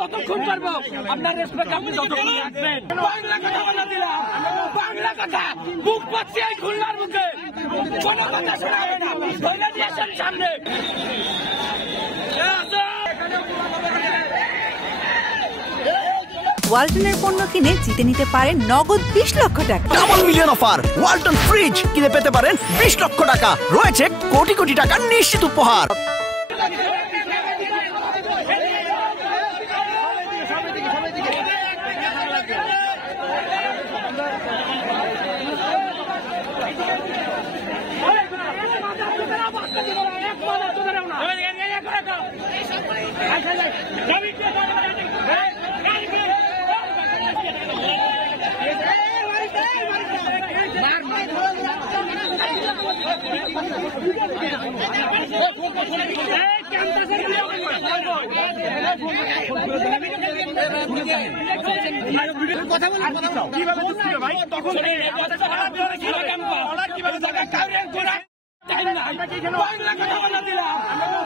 ততক্ষণ পারবো আপনার রেসপেক্ট আপনি যতক্ষণ রাখবেন। বাংলা কথা বলে দিলাম, বাংলা কথা বুক পাচ্ছি এই খুলনার মুখে, কোনো কথা শোনাবে না। ধরে দিয়েছেন সামনে ওয়ালটনের পণ্য কিনে জিতে নিতে পারেন নগদ 20 লক্ষ টাকা। Double million offer, Walton fridge কিনে পেতে পারেন 20 লক্ষ টাকা। রয়েছে কোটি কোটি টাকার নিশ্চিত উপহার।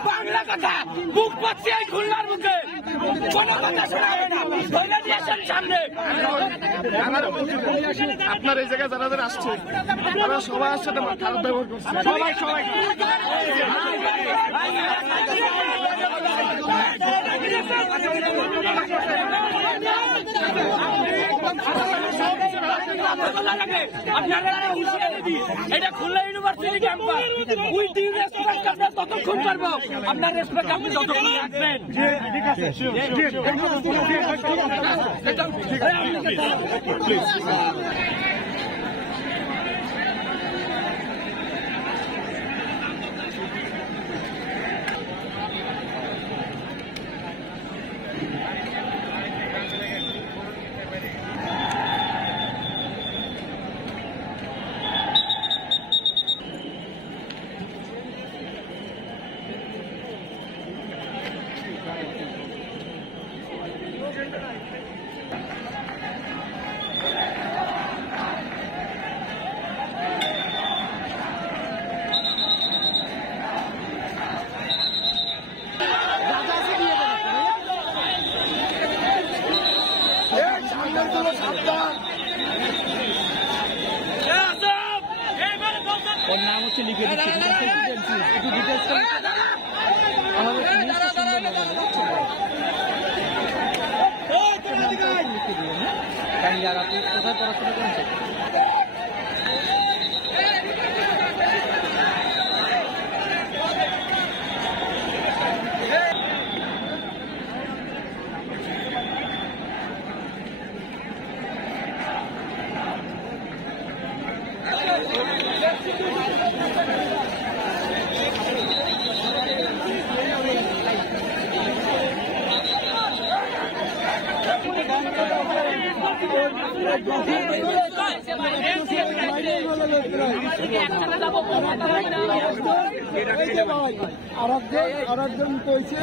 বাংলা কথা বুক পাচ্ছি এই খুলনার মুখে, কোনো কথা শোনাবে না। ধরে দিয়েছেন সামনে আপনার এই জায়গায় যারা যারা আসছে তারা সবাই আসছে, খারাপ ব্যবহার করছে সবাই এটা খুলনা ইউনিভার্সিটি ক্যাম্পাস। ততক্ষণ পারবো আপনার রেসপেক্ট আপনি যতক্ষণ রাখবেন। ওর নাম হচ্ছে লিখে দিচ্ছি, একটু ডিটেলস আর আপনি কোথায় পড়াশোনা করেছেন? আরেকজন কইছে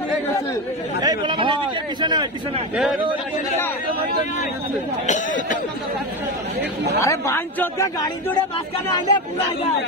নিয়ে গেছে। আরে 5 গাড়ি জুড়ে মাঝখানে আনলে পুরা যায়।